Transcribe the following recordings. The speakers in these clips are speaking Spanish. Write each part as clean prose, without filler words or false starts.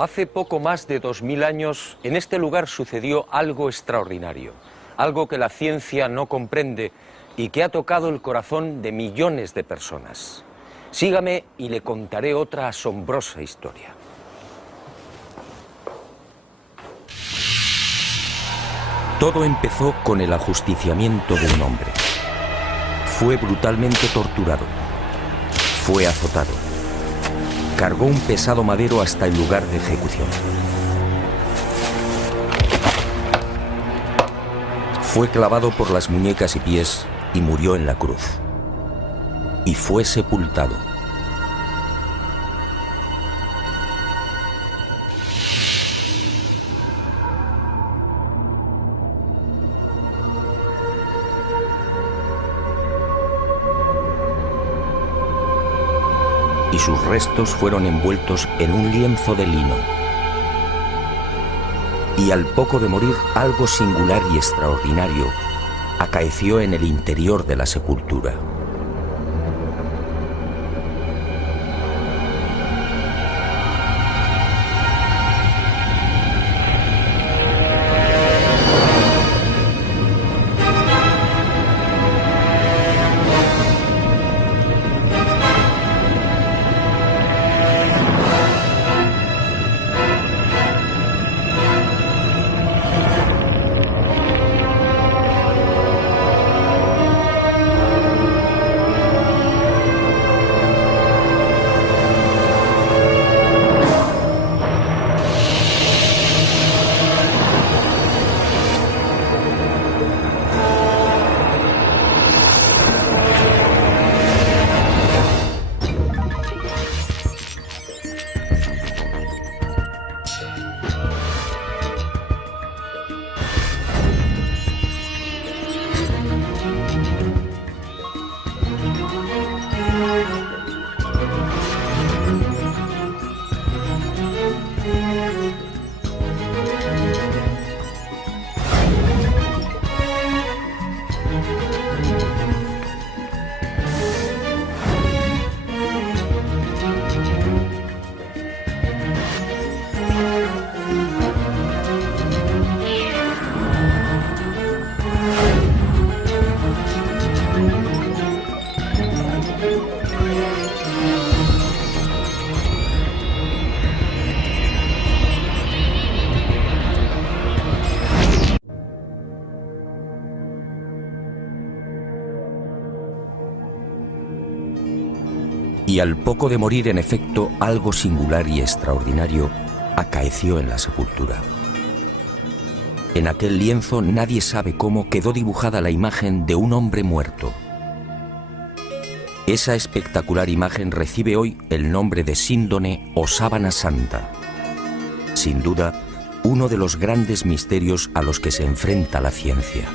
Hace poco más de 2000 años, en este lugar sucedió algo extraordinario, algo que la ciencia no comprende y que ha tocado el corazón de millones de personas. Sígame y le contaré otra asombrosa historia. Todo empezó con el ajusticiamiento de un hombre. Fue brutalmente torturado. Fue azotado. Cargó un pesado madero hasta el lugar de ejecución. Fue clavado por las muñecas y pies y murió en la cruz. Y fue sepultado. Y sus restos fueron envueltos en un lienzo de lino. Y al poco de morir, algo singular y extraordinario acaeció en el interior de la sepultura. Y al poco de morir, en efecto, algo singular y extraordinario acaeció en la sepultura. En aquel lienzo, nadie sabe cómo, quedó dibujada la imagen de un hombre muerto. Esa espectacular imagen recibe hoy el nombre de síndone o sábana santa. Sin duda, uno de los grandes misterios a los que se enfrenta la ciencia.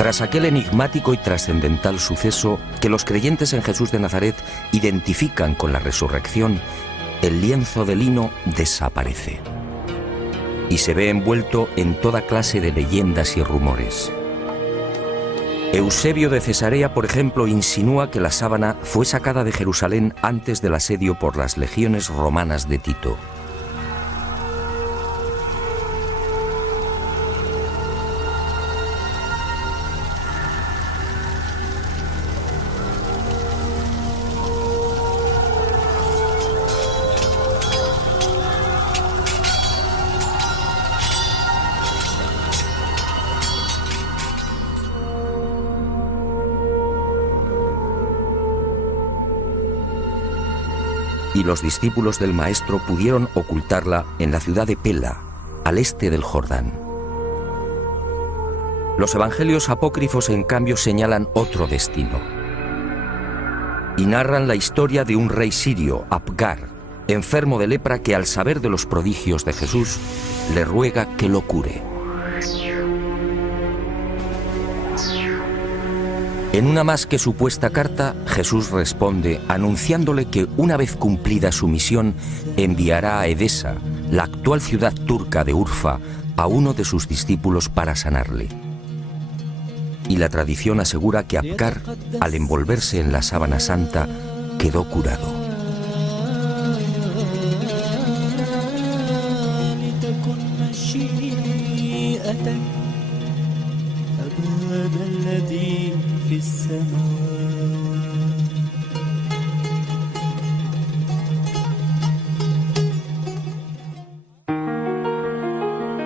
Tras aquel enigmático y trascendental suceso que los creyentes en Jesús de Nazaret identifican con la resurrección, el lienzo de lino desaparece y se ve envuelto en toda clase de leyendas y rumores. Eusebio de Cesarea, por ejemplo, insinúa que la sábana fue sacada de Jerusalén antes del asedio por las legiones romanas de Tito. y los discípulos del Maestro pudieron ocultarla en la ciudad de Pela, al este del Jordán. Los evangelios apócrifos, en cambio, señalan otro destino y narran la historia de un rey sirio, Apgar, enfermo de lepra, que al saber de los prodigios de Jesús le ruega que lo cure. En una más que supuesta carta, Jesús responde anunciándole que una vez cumplida su misión enviará a Edesa, la actual ciudad turca de Urfa, a uno de sus discípulos para sanarle. Y la tradición asegura que Apgar, al envolverse en la sábana santa, quedó curado.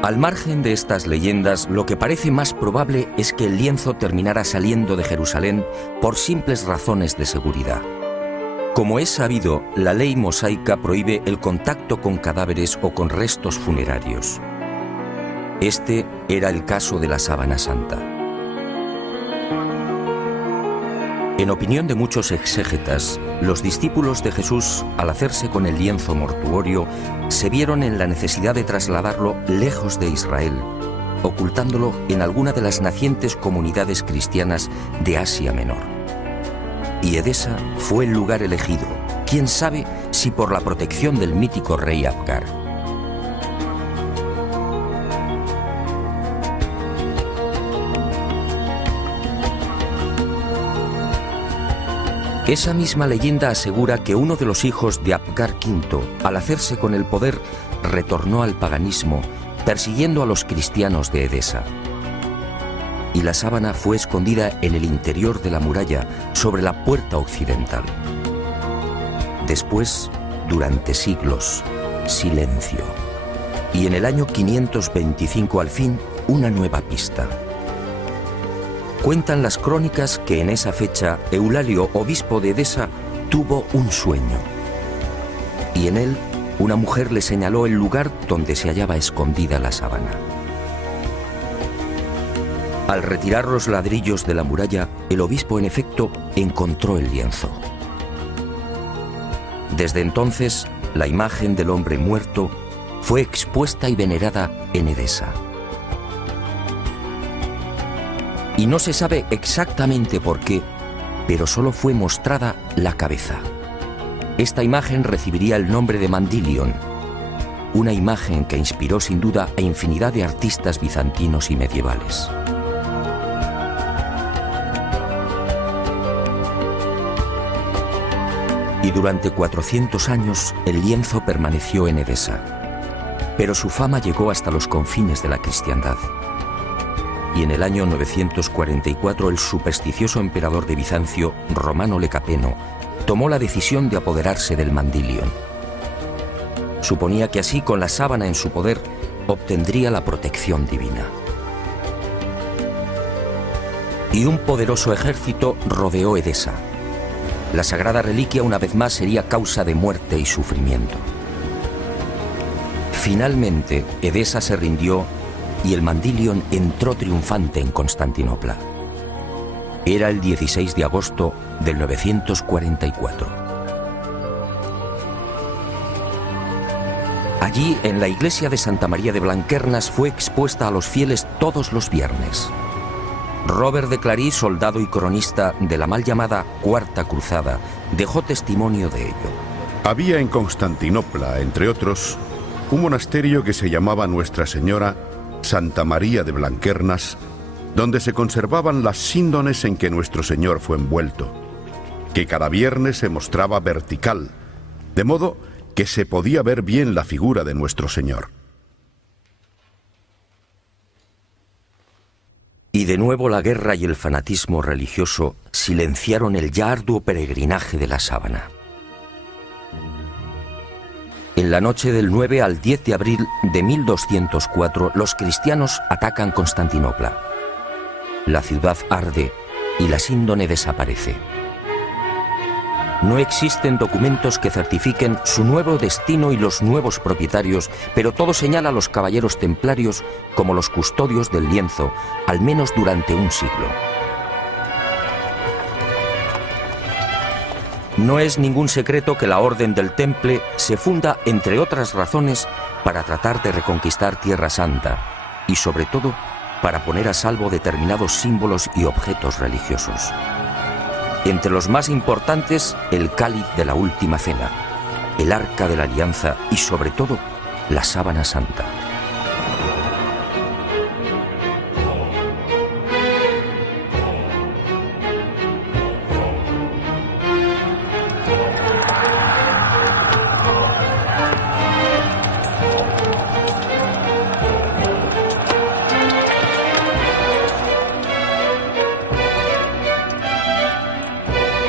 Al margen de estas leyendas, lo que parece más probable es que el lienzo terminara saliendo de Jerusalén por simples razones de seguridad. Como es sabido, la ley mosaica prohíbe el contacto con cadáveres o con restos funerarios. Este era el caso de la sábana santa. En opinión de muchos exégetas, los discípulos de Jesús, al hacerse con el lienzo mortuorio, se vieron en la necesidad de trasladarlo lejos de Israel, ocultándolo en alguna de las nacientes comunidades cristianas de Asia Menor. Y Edesa fue el lugar elegido, quién sabe si por la protección del mítico rey Apgar. Esa misma leyenda asegura que uno de los hijos de Apgar V, al hacerse con el poder, retornó al paganismo, persiguiendo a los cristianos de Edesa. Y la sábana fue escondida en el interior de la muralla, sobre la puerta occidental. Después, durante siglos, silencio. Y en el año 525, al fin, una nueva pista. Cuentan las crónicas que en esa fecha Eulalio, obispo de Edesa, tuvo un sueño. Y en él una mujer le señaló el lugar donde se hallaba escondida la sábana. Al retirar los ladrillos de la muralla, el obispo en efecto encontró el lienzo. Desde entonces, la imagen del hombre muerto fue expuesta y venerada en Edesa. Y no se sabe exactamente por qué, pero solo fue mostrada la cabeza. Esta imagen recibiría el nombre de Mandilion, una imagen que inspiró sin duda a infinidad de artistas bizantinos y medievales. Y durante 400 años el lienzo permaneció en Edesa, pero su fama llegó hasta los confines de la cristiandad. Y en el año 944 el supersticioso emperador de Bizancio, Romano Lecapeno, tomó la decisión de apoderarse del Mandilion. Suponía que así, con la sábana en su poder, obtendría la protección divina. Y un poderoso ejército rodeó Edesa. La sagrada reliquia una vez más sería causa de muerte y sufrimiento. Finalmente, Edesa se rindió y el Mandilion entró triunfante en Constantinopla. Era el 16 de agosto del 944. Allí, en la iglesia de Santa María de Blanquernas, fue expuesta a los fieles todos los viernes. Robert de Clary, soldado y cronista de la mal llamada Cuarta Cruzada, dejó testimonio de ello. Había en Constantinopla, entre otros, un monasterio que se llamaba Nuestra Señora Santa María de Blanquernas, donde se conservaban las síndones en que nuestro Señor fue envuelto, que cada viernes se mostraba vertical, de modo que se podía ver bien la figura de nuestro Señor. Y de nuevo la guerra y el fanatismo religioso silenciaron el ya arduo peregrinaje de la sábana. En la noche del 9 al 10 de abril de 1204, los cristianos atacan Constantinopla. La ciudad arde y la síndone desaparece. No existen documentos que certifiquen su nuevo destino y los nuevos propietarios, pero todo señala a los caballeros templarios como los custodios del lienzo, al menos durante un siglo. No es ningún secreto que la Orden del Temple se funda, entre otras razones, para tratar de reconquistar Tierra Santa y, sobre todo, para poner a salvo determinados símbolos y objetos religiosos. Entre los más importantes, el cáliz de la Última Cena, el Arca de la Alianza y, sobre todo, la Sábana Santa.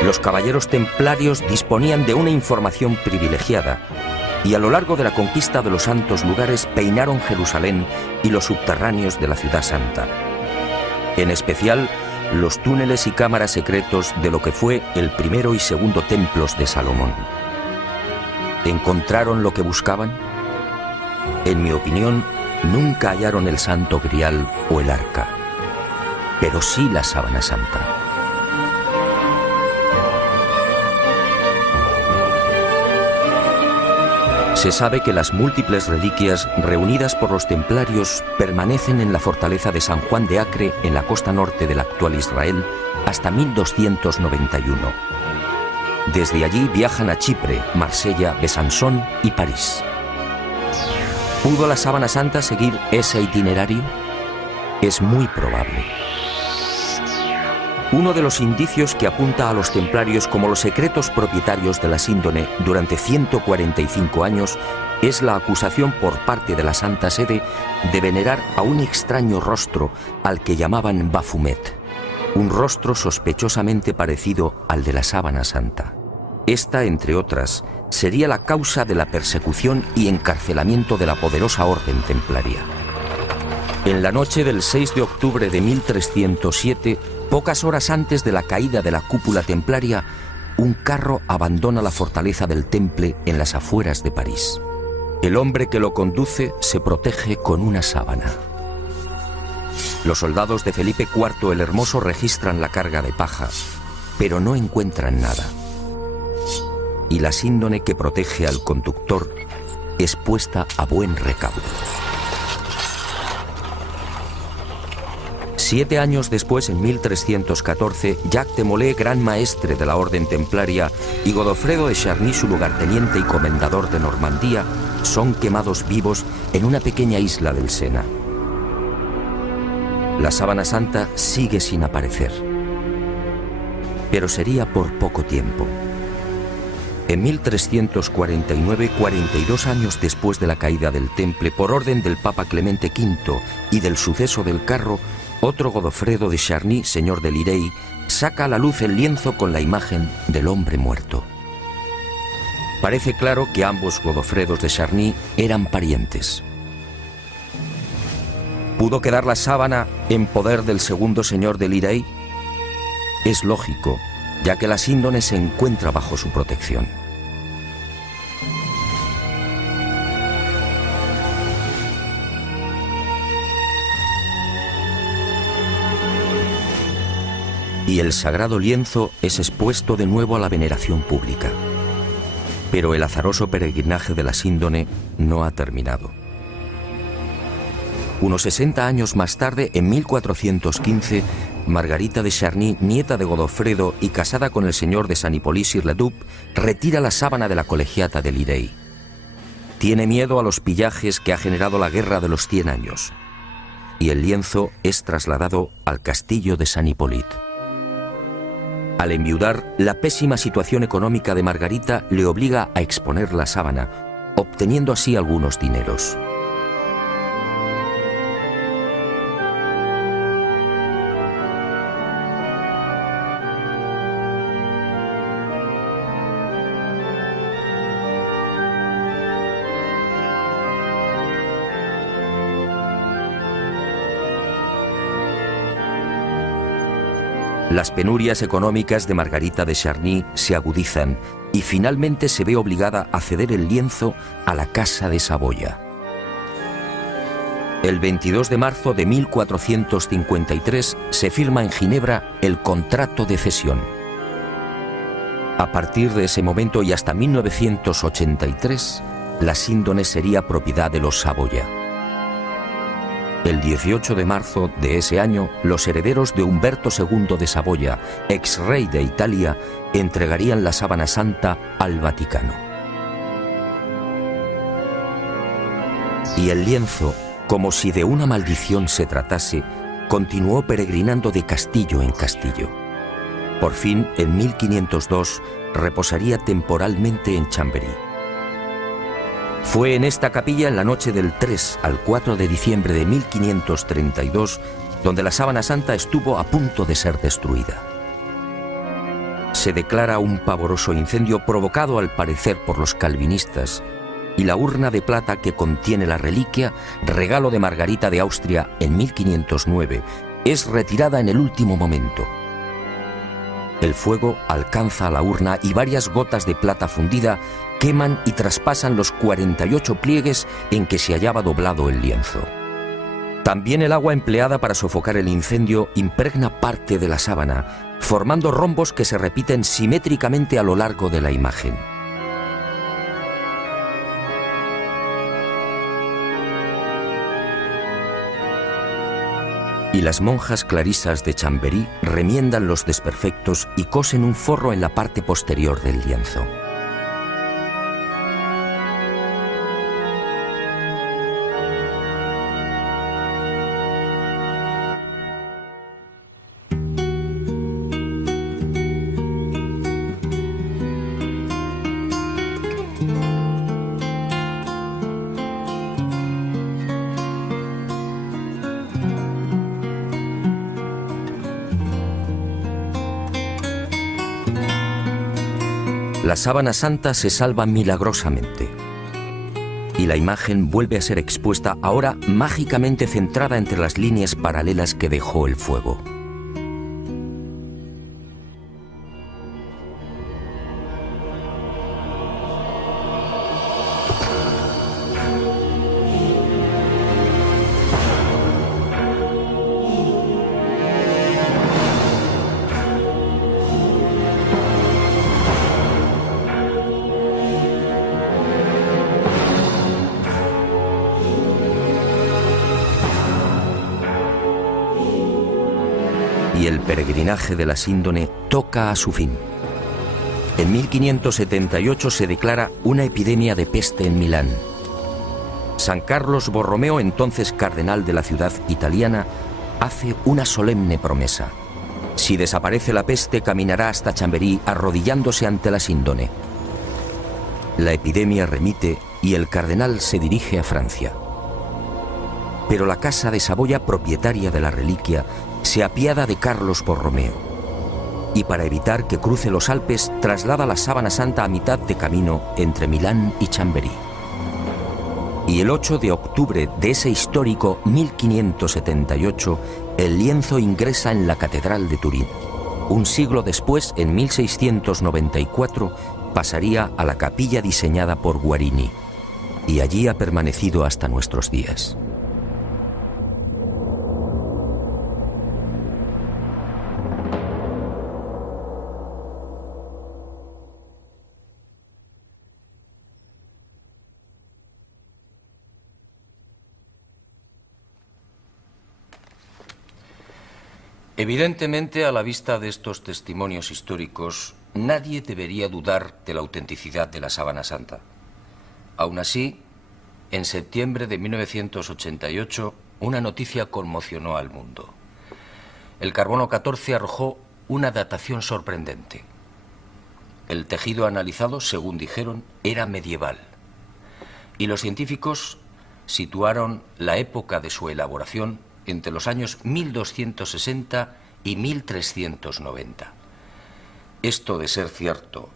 Los caballeros templarios disponían de una información privilegiada y a lo largo de la conquista de los santos lugares peinaron Jerusalén y los subterráneos de la Ciudad Santa. En especial, los túneles y cámaras secretos de lo que fue el primero y segundo templos de Salomón. ¿Encontraron lo que buscaban? En mi opinión, nunca hallaron el Santo Grial o el Arca, pero sí la Sábana Santa. Se sabe que las múltiples reliquias reunidas por los templarios permanecen en la fortaleza de San Juan de Acre, en la costa norte del actual Israel, hasta 1291. Desde allí viajan a Chipre, Marsella, Besançon y París. ¿Pudo la Sábana Santa seguir ese itinerario? Es muy probable. Uno de los indicios que apunta a los templarios como los secretos propietarios de la síndone durante 145 años es la acusación por parte de la Santa Sede de venerar a un extraño rostro al que llamaban Baphomet, un rostro sospechosamente parecido al de la Sábana Santa. Esta, entre otras, sería la causa de la persecución y encarcelamiento de la poderosa orden templaria. En la noche del 6 de octubre de 1307, pocas horas antes de la caída de la cúpula templaria, un carro abandona la fortaleza del Temple en las afueras de París. El hombre que lo conduce se protege con una sábana. Los soldados de Felipe IV el Hermoso registran la carga de paja, pero no encuentran nada. Y la síndone que protege al conductor es puesta a buen recaudo. 7 años después, en 1314, Jacques de Molay, gran maestre de la orden templaria, y Godofredo de Charny, su lugarteniente y comendador de Normandía, son quemados vivos en una pequeña isla del Sena. La Sábana Santa sigue sin aparecer, pero sería por poco tiempo. En 1349, 42 años después de la caída del Temple, por orden del Papa Clemente V y del suceso del carro, otro Godofredo de Charny, señor de Lirey, saca a la luz el lienzo con la imagen del hombre muerto. Parece claro que ambos Godofredos de Charny eran parientes. ¿Pudo quedar la sábana en poder del segundo señor de Lirey? Es lógico, ya que la síndone se encuentra bajo su protección. Y el sagrado lienzo es expuesto de nuevo a la veneración pública. Pero el azaroso peregrinaje de la síndone no ha terminado. Unos 60 años más tarde, en 1415, Margarita de Charny, nieta de Godofredo y casada con el señor de San Hippolyte-sur-le-Duc, retira la sábana de la colegiata de Lirey. Tiene miedo a los pillajes que ha generado la Guerra de los 100 años. Y el lienzo es trasladado al castillo de San Hippolyte. Al enviudar, la pésima situación económica de Margarita le obliga a exponer la sábana, obteniendo así algunos dineros. Las penurias económicas de Margarita de Charny se agudizan y finalmente se ve obligada a ceder el lienzo a la Casa de Saboya. El 22 de marzo de 1453 se firma en Ginebra el contrato de cesión. A partir de ese momento y hasta 1983, la síndone sería propiedad de los Saboya. El 18 de marzo de ese año, los herederos de Humberto II de Saboya, ex rey de Italia, entregarían la sábana santa al Vaticano. Y el lienzo, como si de una maldición se tratase, continuó peregrinando de castillo en castillo. Por fin, en 1502, reposaría temporalmente en Chambéry. Fue en esta capilla en la noche del 3 al 4 de diciembre de 1532 donde la sábana santa estuvo a punto de ser destruida. Se declara un pavoroso incendio provocado al parecer por los calvinistas, y la urna de plata que contiene la reliquia, regalo de Margarita de Austria en 1509, es retirada en el último momento. El fuego alcanza a la urna y varias gotas de plata fundida queman y traspasan los 48 pliegues en que se hallaba doblado el lienzo. También el agua empleada para sofocar el incendio impregna parte de la sábana, formando rombos que se repiten simétricamente a lo largo de la imagen. Y las monjas clarisas de Chambéry remiendan los desperfectos y cosen un forro en la parte posterior del lienzo. La sábana santa se salva milagrosamente y la imagen vuelve a ser expuesta, ahora mágicamente centrada entre las líneas paralelas que dejó el fuego. Y el peregrinaje de la síndone toca a su fin. En 1578 se declara una epidemia de peste en Milán. San Carlos Borromeo, entonces cardenal de la ciudad italiana, hace una solemne promesa. Si desaparece la peste, caminará hasta Chambéry arrodillándose ante la síndone. La epidemia remite y el cardenal se dirige a Francia. Pero la Casa de Saboya, propietaria de la reliquia, se apiada de Carlos Borromeo y para evitar que cruce los Alpes traslada la sábana santa a mitad de camino entre Milán y Chambéry. Y el 8 de octubre de ese histórico 1578, el lienzo ingresa en la Catedral de Turín. Un siglo después, en 1694, pasaría a la capilla diseñada por Guarini y allí ha permanecido hasta nuestros días. Evidentemente, a la vista de estos testimonios históricos, nadie debería dudar de la autenticidad de la sábana santa. Aún así, en septiembre de 1988, una noticia conmocionó al mundo. El carbono 14 arrojó una datación sorprendente. El tejido analizado, según dijeron, era medieval. Y los científicos situaron la época de su elaboración entre los años 1260 y 1390. Esto, de ser cierto,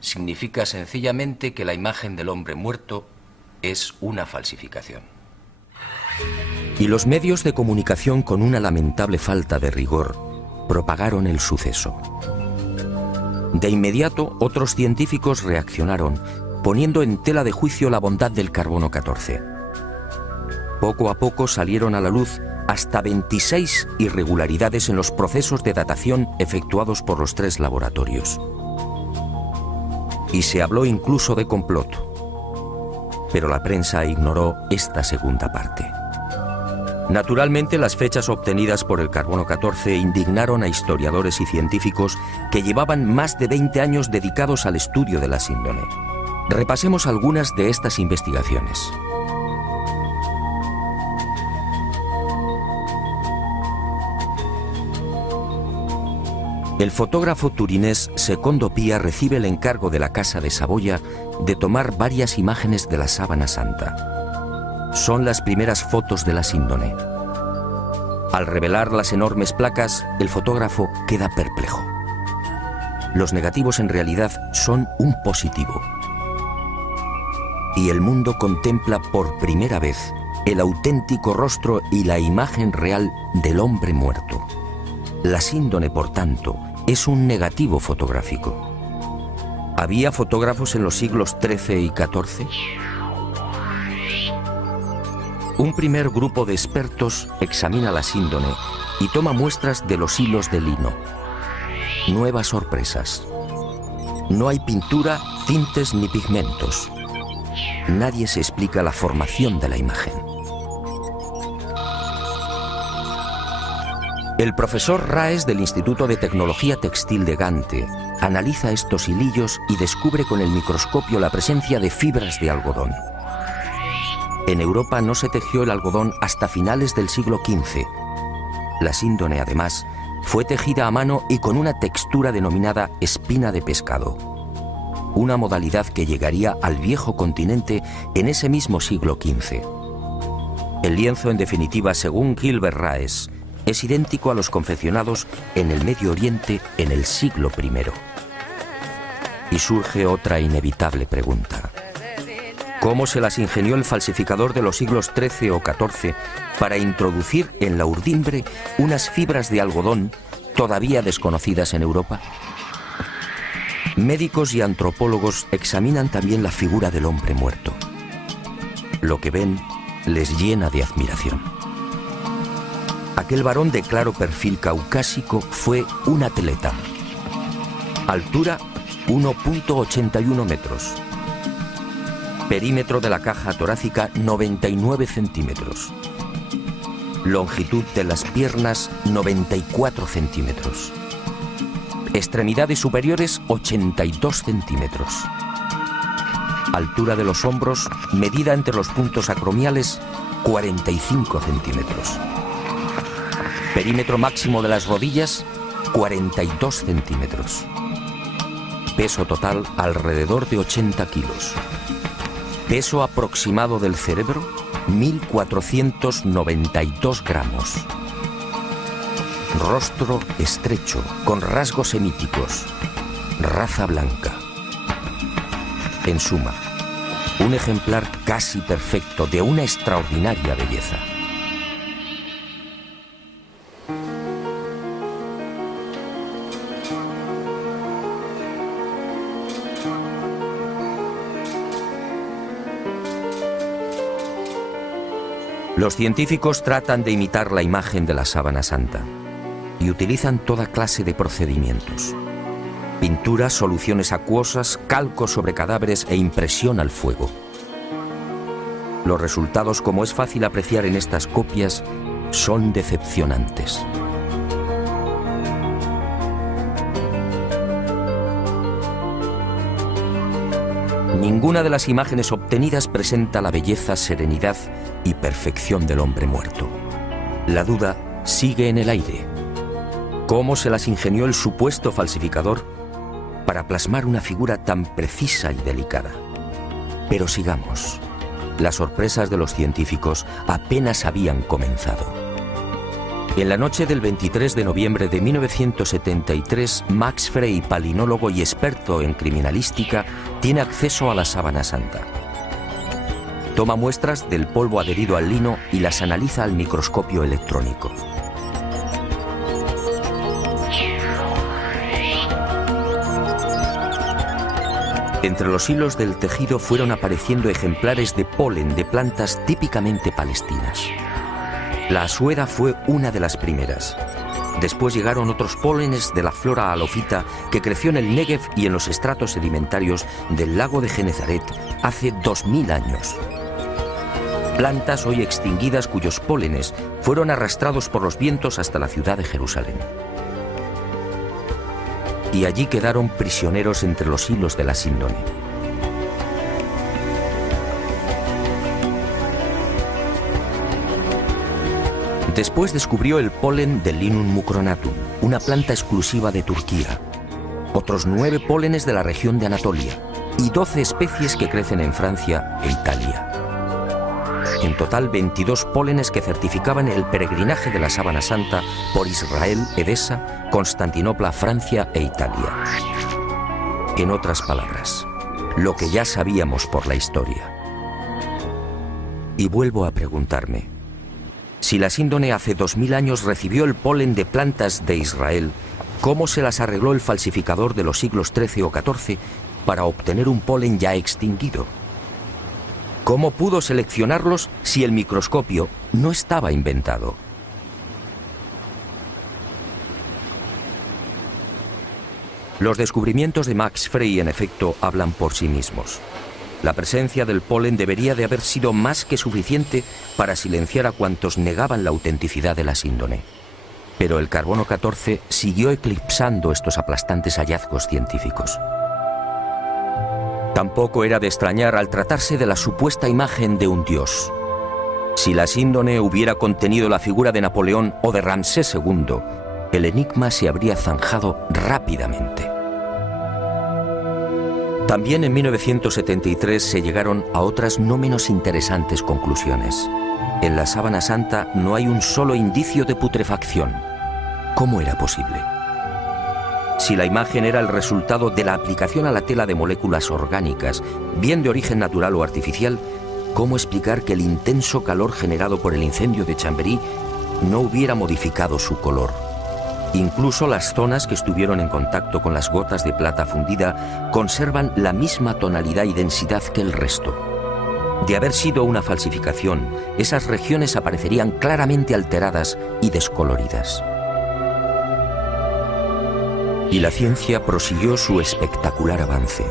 significa sencillamente que la imagen del hombre muerto es una falsificación. Y los medios de comunicación, con una lamentable falta de rigor, propagaron el suceso. De inmediato, otros científicos reaccionaron, poniendo en tela de juicio la bondad del carbono 14. Poco a poco salieron a la luz hasta 26 irregularidades en los procesos de datación efectuados por los 3 laboratorios. Y se habló incluso de complot. Pero la prensa ignoró esta segunda parte. Naturalmente, las fechas obtenidas por el carbono 14 indignaron a historiadores y científicos que llevaban más de 20 años dedicados al estudio de la síndone. Repasemos algunas de estas investigaciones. El fotógrafo turinés Secondo Pia recibe el encargo de la Casa de Saboya de tomar varias imágenes de la Sábana Santa. Son las primeras fotos de la síndone. Al revelar las enormes placas, el fotógrafo queda perplejo. Los negativos en realidad son un positivo. Y el mundo contempla por primera vez el auténtico rostro y la imagen real del hombre muerto. La síndone, por tanto, es un negativo fotográfico. ¿Había fotógrafos en los siglos XIII y XIV? Un primer grupo de expertos examina la síndone y toma muestras de los hilos de lino. Nuevas sorpresas. No hay pintura, tintes ni pigmentos. Nadie se explica la formación de la imagen. El profesor Raes del Instituto de Tecnología Textil de Gante analiza estos hilillos y descubre con el microscopio la presencia de fibras de algodón. En Europa no se tejió el algodón hasta finales del siglo XV. La síndone, además, fue tejida a mano y con una textura denominada espina de pescado, una modalidad que llegaría al viejo continente en ese mismo siglo XV. El lienzo, en definitiva, según Gilbert Raes, es idéntico a los confeccionados en el Medio Oriente en el siglo I. Y surge otra inevitable pregunta. ¿Cómo se las ingenió el falsificador de los siglos XIII o XIV para introducir en la urdimbre unas fibras de algodón todavía desconocidas en Europa? Médicos y antropólogos examinan también la figura del hombre muerto. Lo que ven les llena de admiración. Aquel varón de claro perfil caucásico fue un atleta. Altura 1,81 metros. Perímetro de la caja torácica 99 centímetros. Longitud de las piernas 94 centímetros. Extremidades superiores 82 centímetros. Altura de los hombros, medida entre los puntos acromiales 45 centímetros. Perímetro máximo de las rodillas 42 centímetros. Peso total alrededor de 80 kilos. Peso aproximado del cerebro 1.492 gramos. Rostro estrecho, con rasgos semíticos. Raza blanca. En suma, un ejemplar casi perfecto de una extraordinaria belleza. Los científicos tratan de imitar la imagen de la Sábana Santa y utilizan toda clase de procedimientos. Pinturas, soluciones acuosas, calcos sobre cadáveres e impresión al fuego. Los resultados, como es fácil apreciar en estas copias, son decepcionantes. Ninguna de las imágenes obtenidas presenta la belleza, serenidad y perfección del hombre muerto. La duda sigue en el aire. ¿Cómo se las ingenió el supuesto falsificador para plasmar una figura tan precisa y delicada? Pero sigamos. Las sorpresas de los científicos apenas habían comenzado. En la noche del 23 de noviembre de 1973, Max Frey, palinólogo y experto en criminalística, tiene acceso a la Sábana Santa. Toma muestras del polvo adherido al lino y las analiza al microscopio electrónico. Entre los hilos del tejido fueron apareciendo ejemplares de polen de plantas típicamente palestinas. La asuera fue una de las primeras. Después llegaron otros pólenes de la flora halofita que creció en el Negev y en los estratos sedimentarios del lago de Genezaret hace 2000 años. Plantas hoy extinguidas cuyos pólenes fueron arrastrados por los vientos hasta la ciudad de Jerusalén. Y allí quedaron prisioneros entre los hilos de la síndone. Después descubrió el polen del Linum mucronatum, una planta exclusiva de Turquía, otros 9 pólenes de la región de Anatolia y 12 especies que crecen en Francia e Italia. En total 22 pólenes que certificaban el peregrinaje de la Sábana Santa por Israel, Edesa, Constantinopla, Francia e Italia. En otras palabras, lo que ya sabíamos por la historia. Y vuelvo a preguntarme, si la síndone hace 2000 años recibió el polen de plantas de Israel, ¿cómo se las arregló el falsificador de los siglos XIII o XIV para obtener un polen ya extinguido? ¿Cómo pudo seleccionarlos si el microscopio no estaba inventado? Los descubrimientos de Max Frey, en efecto, hablan por sí mismos. La presencia del polen debería de haber sido más que suficiente para silenciar a cuantos negaban la autenticidad de la síndone. Pero el carbono 14 siguió eclipsando estos aplastantes hallazgos científicos. Tampoco era de extrañar al tratarse de la supuesta imagen de un dios. Si la síndone hubiera contenido la figura de Napoleón o de Ramsés II, el enigma se habría zanjado rápidamente. También en 1973 se llegaron a otras no menos interesantes conclusiones. En la Sábana Santa no hay un solo indicio de putrefacción. ¿Cómo era posible? Si la imagen era el resultado de la aplicación a la tela de moléculas orgánicas, bien de origen natural o artificial, ¿cómo explicar que el intenso calor generado por el incendio de Chambéry no hubiera modificado su color? Incluso las zonas que estuvieron en contacto con las gotas de plata fundida conservan la misma tonalidad y densidad que el resto. De haber sido una falsificación, esas regiones aparecerían claramente alteradas y descoloridas. Y la ciencia prosiguió su espectacular avance.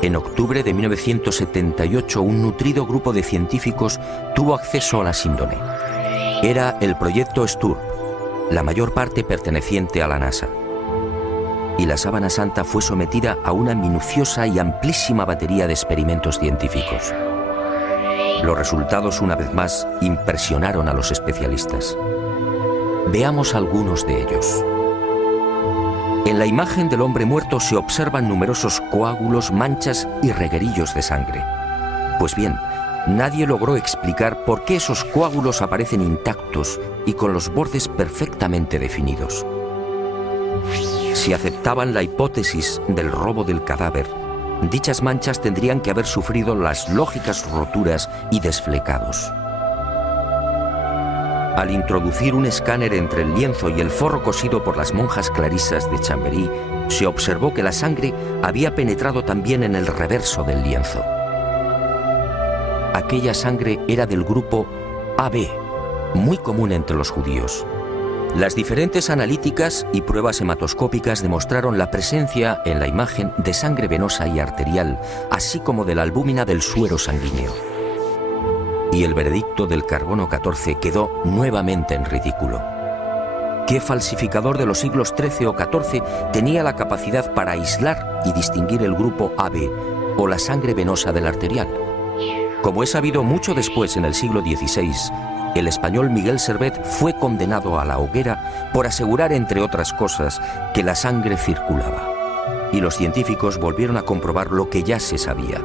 En octubre de 1978, un nutrido grupo de científicos tuvo acceso a la síndone. Era el proyecto STURP, la mayor parte perteneciente a la NASA. Y la Sábana Santa fue sometida a una minuciosa y amplísima batería de experimentos científicos. Los resultados, una vez más, impresionaron a los especialistas. Veamos algunos de ellos. En la imagen del hombre muerto se observan numerosos coágulos, manchas y reguerillos de sangre. Pues bien, nadie logró explicar por qué esos coágulos aparecen intactos y con los bordes perfectamente definidos. Si aceptaban la hipótesis del robo del cadáver, dichas manchas tendrían que haber sufrido las lógicas roturas y desflecados. Al introducir un escáner entre el lienzo y el forro cosido por las monjas clarisas de Chambéry, se observó que la sangre había penetrado también en el reverso del lienzo. Aquella sangre era del grupo AB, muy común entre los judíos. Las diferentes analíticas y pruebas hematoscópicas demostraron la presencia en la imagen de sangre venosa y arterial, así como de la albúmina del suero sanguíneo. Y el veredicto del carbono 14 quedó nuevamente en ridículo. ¿Qué falsificador de los siglos XIII o XIV tenía la capacidad para aislar y distinguir el grupo AB o la sangre venosa del arterial? Como es sabido, mucho después, en el siglo XVI, el español Miguel Servet fue condenado a la hoguera por asegurar, entre otras cosas, que la sangre circulaba. Y los científicos volvieron a comprobar lo que ya se sabía: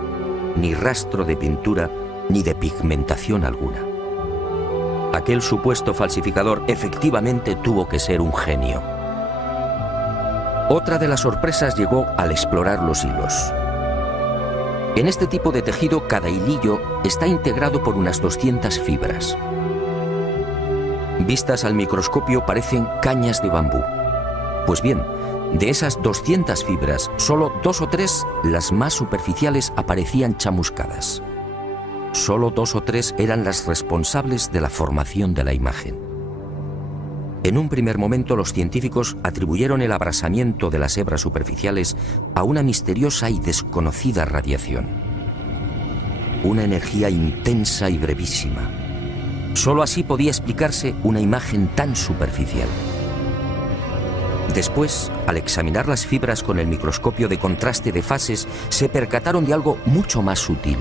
ni rastro de pintura ni de pigmentación alguna. Aquel supuesto falsificador efectivamente tuvo que ser un genio. Otra de las sorpresas llegó al explorar los hilos. En este tipo de tejido, cada hilillo está integrado por unas 200 fibras. Vistas al microscopio parecen cañas de bambú. Pues bien, De esas 200 fibras, solo 2 o 3, las más superficiales, aparecían chamuscadas. Solo 2 o 3 eran las responsables de la formación de la imagen. En un primer momento, los científicos atribuyeron el abrasamiento de las hebras superficiales a una misteriosa y desconocida radiación. Una energía intensa y brevísima. Solo así podía explicarse una imagen tan superficial. Después, al examinar las fibras con el microscopio de contraste de fases, se percataron de algo mucho más sutil.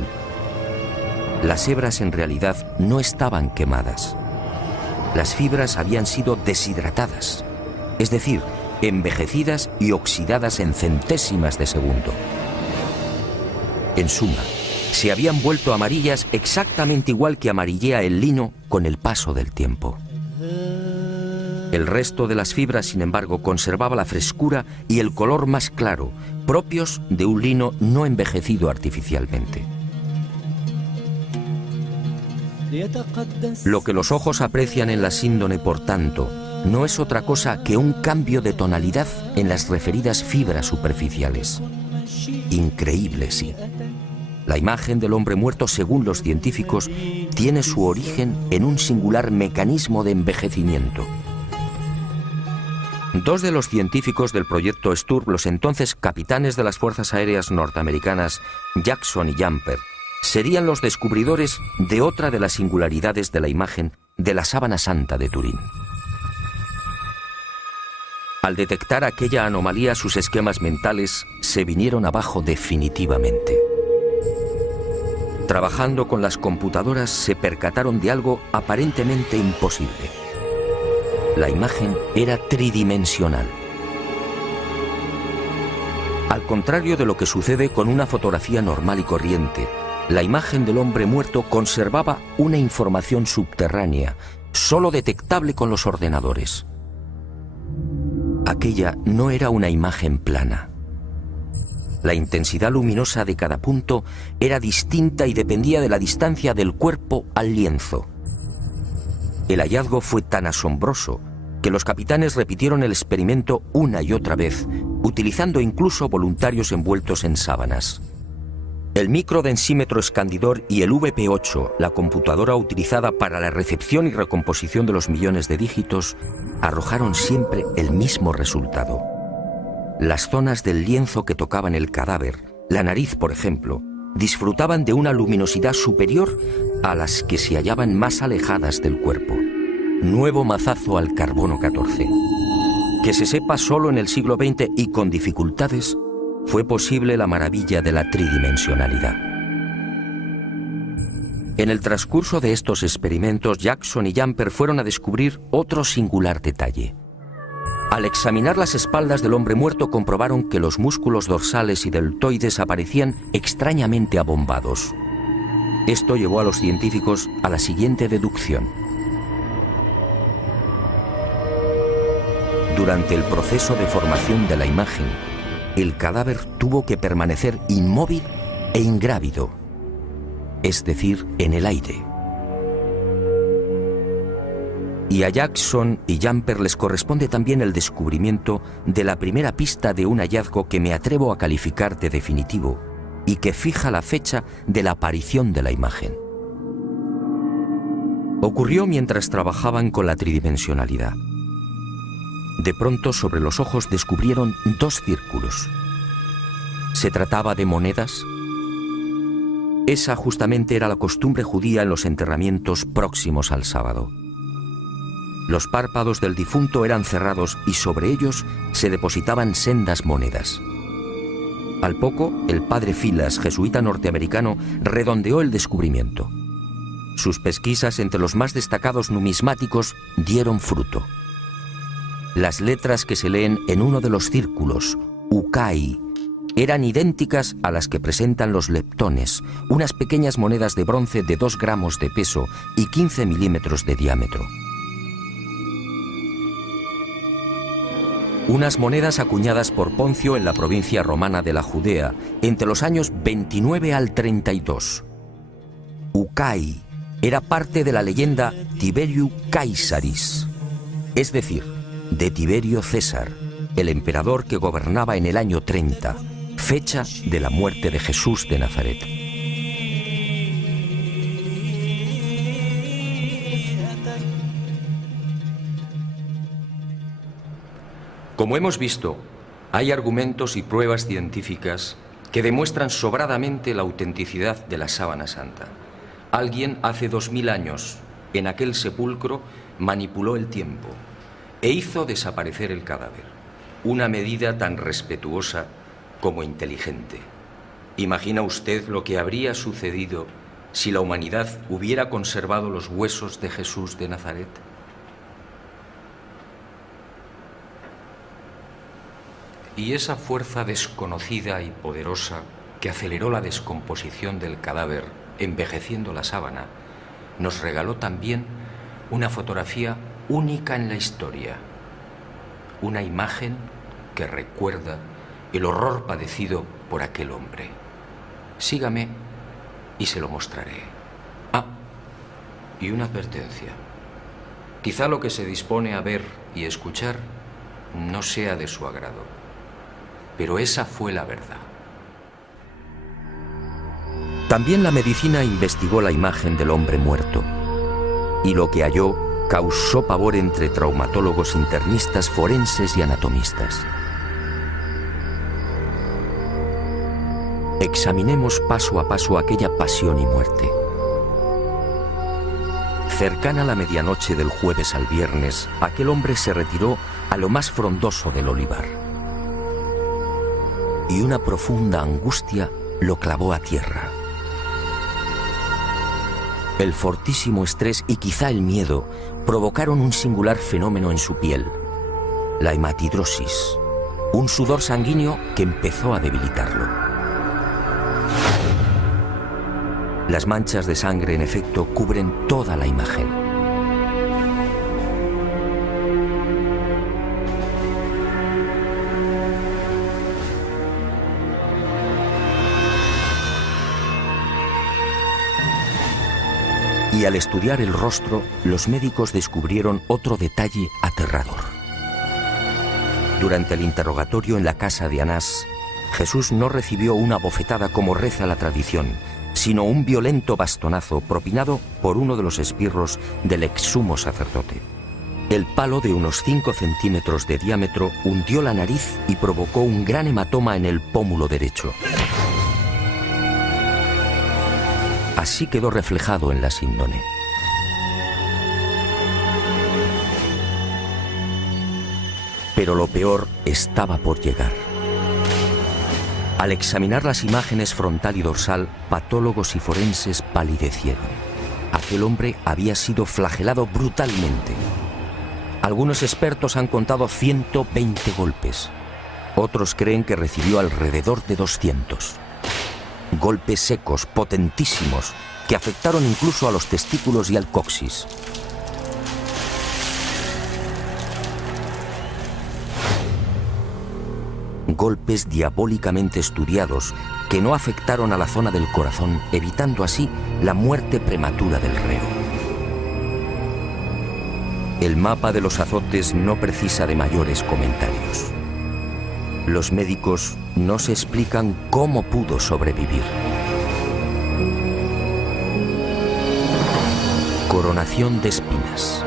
Las hebras en realidad no estaban quemadas. Las fibras habían sido deshidratadas, es decir, envejecidas y oxidadas en centésimas de segundo. En suma, se habían vuelto amarillas exactamente igual que amarillea el lino con el paso del tiempo. El resto de las fibras, sin embargo, conservaba la frescura y el color más claro, propios de un lino no envejecido artificialmente. Lo que los ojos aprecian en la síndone, por tanto, no es otra cosa que un cambio de tonalidad en las referidas fibras superficiales. Increíble, sí. La imagen del hombre muerto, según los científicos, tiene su origen en un singular mecanismo de envejecimiento. Dos de los científicos del proyecto Sturm, los entonces capitanes de las Fuerzas Aéreas norteamericanas, Jackson y Jumper, serían los descubridores de otra de las singularidades de la imagen de la Sábana Santa de Turín. Al detectar aquella anomalía, sus esquemas mentales se vinieron abajo definitivamente. Trabajando con las computadoras, se percataron de algo aparentemente imposible. La imagen era tridimensional. Al contrario de lo que sucede con una fotografía normal y corriente, la imagen del hombre muerto conservaba una información subterránea, solo detectable con los ordenadores. Aquella no era una imagen plana. La intensidad luminosa de cada punto era distinta y dependía de la distancia del cuerpo al lienzo. El hallazgo fue tan asombroso que los capitanes repitieron el experimento una y otra vez, utilizando incluso voluntarios envueltos en sábanas. El microdensímetro escandidor y el VP8, la computadora utilizada para la recepción y recomposición de los millones de dígitos, arrojaron siempre el mismo resultado. Las zonas del lienzo que tocaban el cadáver, la nariz por ejemplo, disfrutaban de una luminosidad superior a las que se hallaban más alejadas del cuerpo. Nuevo mazazo al carbono 14. Que se sepa, solo en el siglo XX y con dificultades, fue posible la maravilla de la tridimensionalidad. En el transcurso de estos experimentos, Jackson y Jumper fueron a descubrir otro singular detalle. Al examinar las espaldas del hombre muerto, comprobaron que los músculos dorsales y deltoides aparecían extrañamente abombados. Esto llevó a los científicos a la siguiente deducción. Durante el proceso de formación de la imagen, el cadáver tuvo que permanecer inmóvil e ingrávido, es decir, en el aire. Y a Jackson y Jumper les corresponde también el descubrimiento de la primera pista de un hallazgo que me atrevo a calificar de definitivo y que fija la fecha de la aparición de la imagen. Ocurrió mientras trabajaban con la tridimensionalidad. De pronto, sobre los ojos descubrieron 2 círculos. ¿Se trataba de monedas? Esa justamente era la costumbre judía en los enterramientos próximos al sábado. Los párpados del difunto eran cerrados y sobre ellos se depositaban sendas monedas. Al poco, el padre Filas, jesuita norteamericano, redondeó el descubrimiento. Sus pesquisas entre los más destacados numismáticos dieron fruto. Las letras que se leen en uno de los círculos, Ukai, eran idénticas a las que presentan los leptones, unas pequeñas monedas de bronce de 2 gramos de peso y 15 milímetros de diámetro. Unas monedas acuñadas por Poncio en la provincia romana de la Judea entre los años 29 al 32. Ukai era parte de la leyenda Tiberiu Caesaris, es decir, de Tiberio César, el emperador que gobernaba en el año 30, fecha de la muerte de Jesús de Nazaret. Como hemos visto, hay argumentos y pruebas científicas que demuestran sobradamente la autenticidad de la sábana santa. Alguien hace 2000 años, en aquel sepulcro, manipuló el tiempo e hizo desaparecer el cadáver. Una medida tan respetuosa como inteligente. ¿Imagina usted lo que habría sucedido si la humanidad hubiera conservado los huesos de Jesús de Nazaret? Y esa fuerza desconocida y poderosa que aceleró la descomposición del cadáver, envejeciendo la sábana, nos regaló también una fotografía única en la historia, una imagen que recuerda el horror padecido por aquel hombre. Sígame y se lo mostraré. Ah, y una advertencia. Quizá lo que se dispone a ver y escuchar no sea de su agrado, pero esa fue la verdad. También la medicina investigó la imagen del hombre muerto, y lo que halló causó pavor entre traumatólogos, internistas, forenses y anatomistas. Examinemos paso a paso aquella pasión y muerte. Cercana a la medianoche del jueves al viernes, aquel hombre se retiró a lo más frondoso del olivar. Y una profunda angustia lo clavó a tierra. El fortísimo estrés y quizá el miedo provocaron un singular fenómeno en su piel, la hematidrosis, un sudor sanguíneo que empezó a debilitarlo. Las manchas de sangre, en efecto, cubren toda la imagen. Y al estudiar el rostro, los médicos descubrieron otro detalle aterrador. Durante el interrogatorio en la casa de Anás, Jesús no recibió una bofetada como reza la tradición, sino un violento bastonazo propinado por uno de los esbirros del exsumo sacerdote. El palo, de unos 5 centímetros de diámetro, hundió la nariz y provocó un gran hematoma en el pómulo derecho. Así quedó reflejado en la síndone. Pero lo peor estaba por llegar. Al examinar las imágenes frontal y dorsal, patólogos y forenses palidecieron. Aquel hombre había sido flagelado brutalmente. Algunos expertos han contado 120 golpes. Otros creen que recibió alrededor de 200. Golpes secos, potentísimos, que afectaron incluso a los testículos y al coxis. Golpes diabólicamente estudiados que no afectaron a la zona del corazón, evitando así la muerte prematura del reo. El mapa de los azotes no precisa de mayores comentarios. Los médicos no se explican cómo pudo sobrevivir. Coronación de espinas.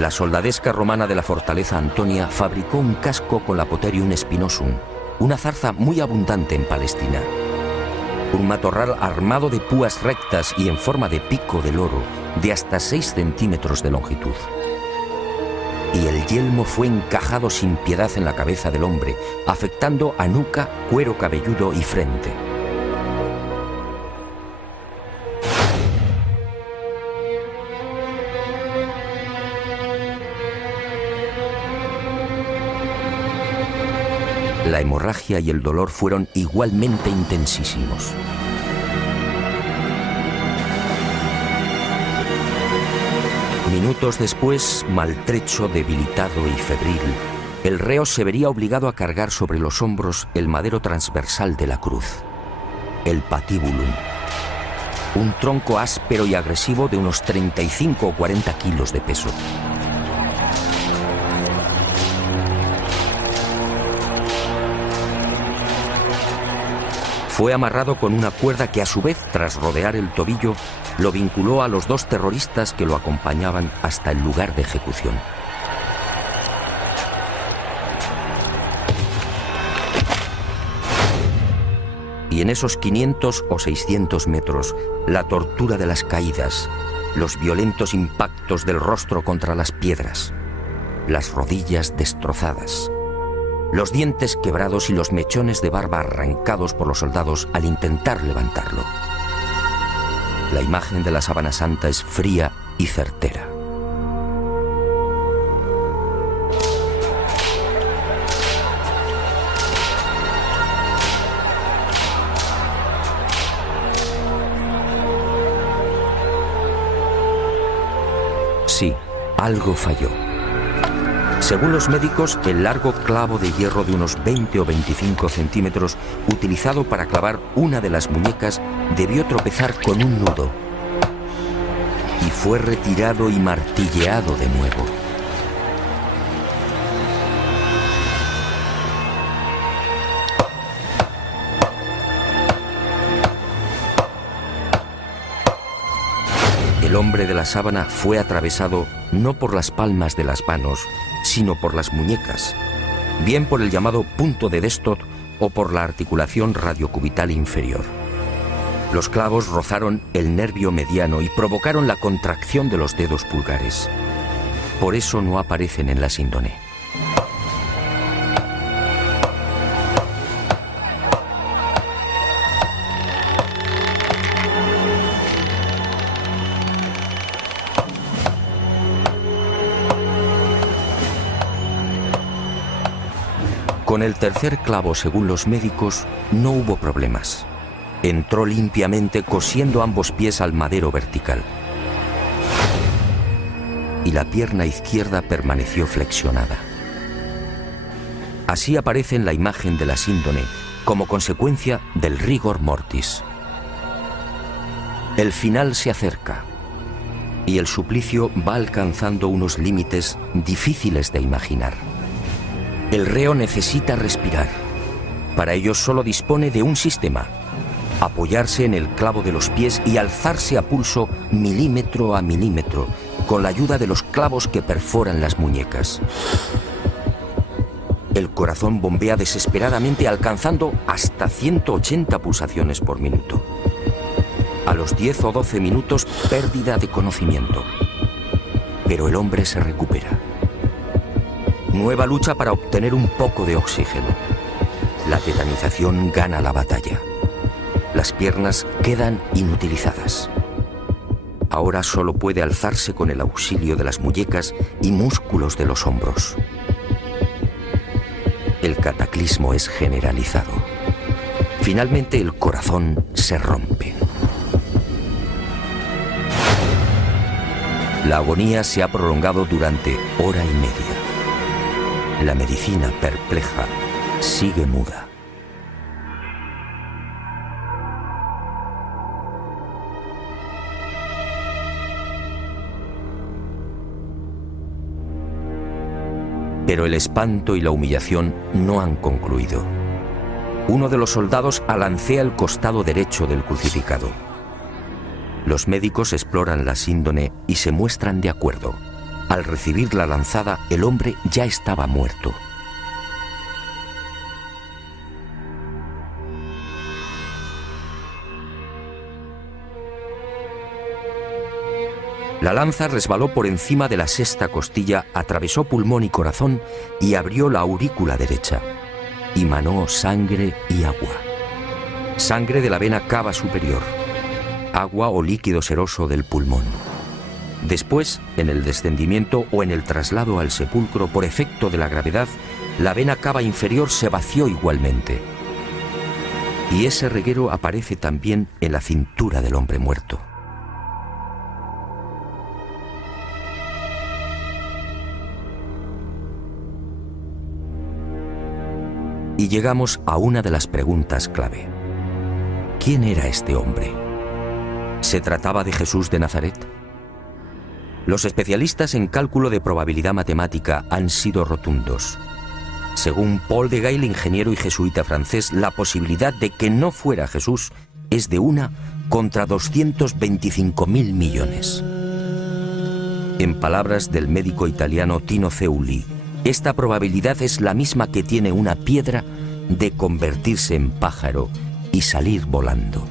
La soldadesca romana de la fortaleza Antonia fabricó un casco con la Potherium spinosum, una zarza muy abundante en Palestina. Un matorral armado de púas rectas y en forma de pico de loro, de hasta 6 centímetros de longitud. Y el yelmo fue encajado sin piedad en la cabeza del hombre, afectando a nuca, cuero cabelludo y frente. La hemorragia y el dolor fueron igualmente intensísimos. Minutos después, maltrecho, debilitado y febril, el reo se vería obligado a cargar sobre los hombros el madero transversal de la cruz, el patibulum, un tronco áspero y agresivo de unos 35 o 40 kilos de peso. Fue amarrado con una cuerda que a su vez, tras rodear el tobillo, lo vinculó a los 2 terroristas que lo acompañaban hasta el lugar de ejecución. Y en esos 500 o 600 metros, la tortura de las caídas, los violentos impactos del rostro contra las piedras, las rodillas destrozadas, los dientes quebrados y los mechones de barba arrancados por los soldados al intentar levantarlo. La imagen de la sábana santa es fría y certera. Sí, algo falló. Según los médicos, el largo clavo de hierro de unos 20 o 25 centímetros utilizado para clavar una de las muñecas debió tropezar con un nudo y fue retirado y martilleado de nuevo. El hombre de la sábana fue atravesado no por las palmas de las manos, sino por las muñecas, bien por el llamado punto de Destot o por la articulación radiocubital inferior. Los clavos rozaron el nervio mediano y provocaron la contracción de los dedos pulgares. Por eso no aparecen en la síndone. Con el tercer clavo, según los médicos, no hubo problemas. Entró limpiamente cosiendo ambos pies al madero vertical. Y la pierna izquierda permaneció flexionada. Así aparece en la imagen de la síndone como consecuencia del rigor mortis. El final se acerca y el suplicio va alcanzando unos límites difíciles de imaginar. El reo necesita respirar. Para ello solo dispone de un sistema: apoyarse en el clavo de los pies y alzarse a pulso milímetro a milímetro, con la ayuda de los clavos que perforan las muñecas. El corazón bombea desesperadamente, alcanzando hasta 180 pulsaciones por minuto. A los 10 o 12 minutos, pérdida de conocimiento. Pero el hombre se recupera. Nueva lucha para obtener un poco de oxígeno. La tetanización gana la batalla. Las piernas quedan inutilizadas. Ahora solo puede alzarse con el auxilio de las muñecas y músculos de los hombros. El cataclismo es generalizado. Finalmente el corazón se rompe. La agonía se ha prolongado durante hora y media. La medicina, perpleja, sigue muda. Pero el espanto y la humillación no han concluido. Uno de los soldados alancea el costado derecho del crucificado. Los médicos exploran la síndone y se muestran de acuerdo. Al recibir la lanzada, el hombre ya estaba muerto. La lanza resbaló por encima de la sexta costilla, atravesó pulmón y corazón y abrió la aurícula derecha. Y manó sangre y agua. Sangre de la vena cava superior. Agua o líquido seroso del pulmón. Después, en el descendimiento o en el traslado al sepulcro por efecto de la gravedad, la vena cava inferior se vació igualmente. Y ese reguero aparece también en la cintura del hombre muerto. Y llegamos a una de las preguntas clave. ¿Quién era este hombre? ¿Se trataba de Jesús de Nazaret? Los especialistas en cálculo de probabilidad matemática han sido rotundos. Según Paul de Gail, ingeniero y jesuita francés, la posibilidad de que no fuera Jesús es de 1 contra 225.000 millones. En palabras del médico italiano Tino Zeuli, esta probabilidad es la misma que tiene una piedra de convertirse en pájaro y salir volando.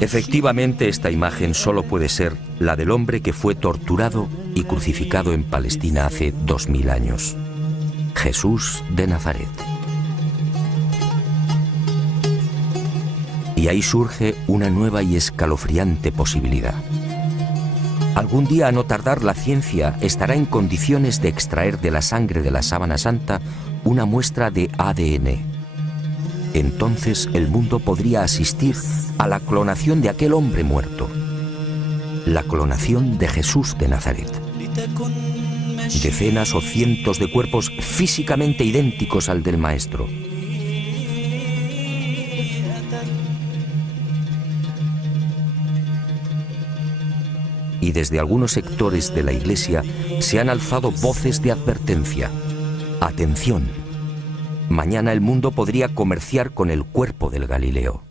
Efectivamente, esta imagen solo puede ser la del hombre que fue torturado y crucificado en Palestina hace 2000 años. Jesús de Nazaret. Y ahí surge una nueva y escalofriante posibilidad. Algún día, a no tardar, la ciencia estará en condiciones de extraer de la sangre de la sábana santa una muestra de ADN. Entonces el mundo podría asistir a la clonación de aquel hombre muerto, la clonación de Jesús de Nazaret. Decenas o cientos de cuerpos físicamente idénticos al del Maestro. Y desde algunos sectores de la Iglesia se han alzado voces de advertencia. Atención, mañana el mundo podría comerciar con el cuerpo del Galileo.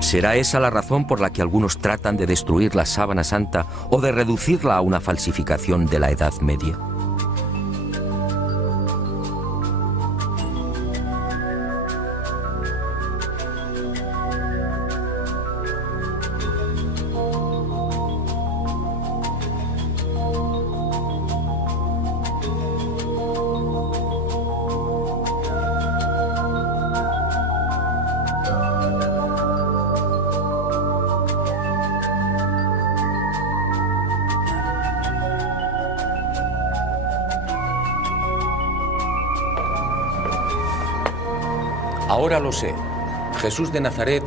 ¿Será esa la razón por la que algunos tratan de destruir la sábana santa o de reducirla a una falsificación de la Edad Media? Ahora lo sé. Jesús de Nazaret,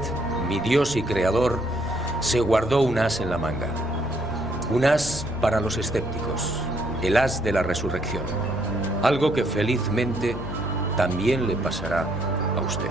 mi Dios y Creador, se guardó un as en la manga. Un as para los escépticos, el as de la resurrección. Algo que felizmente también le pasará a usted.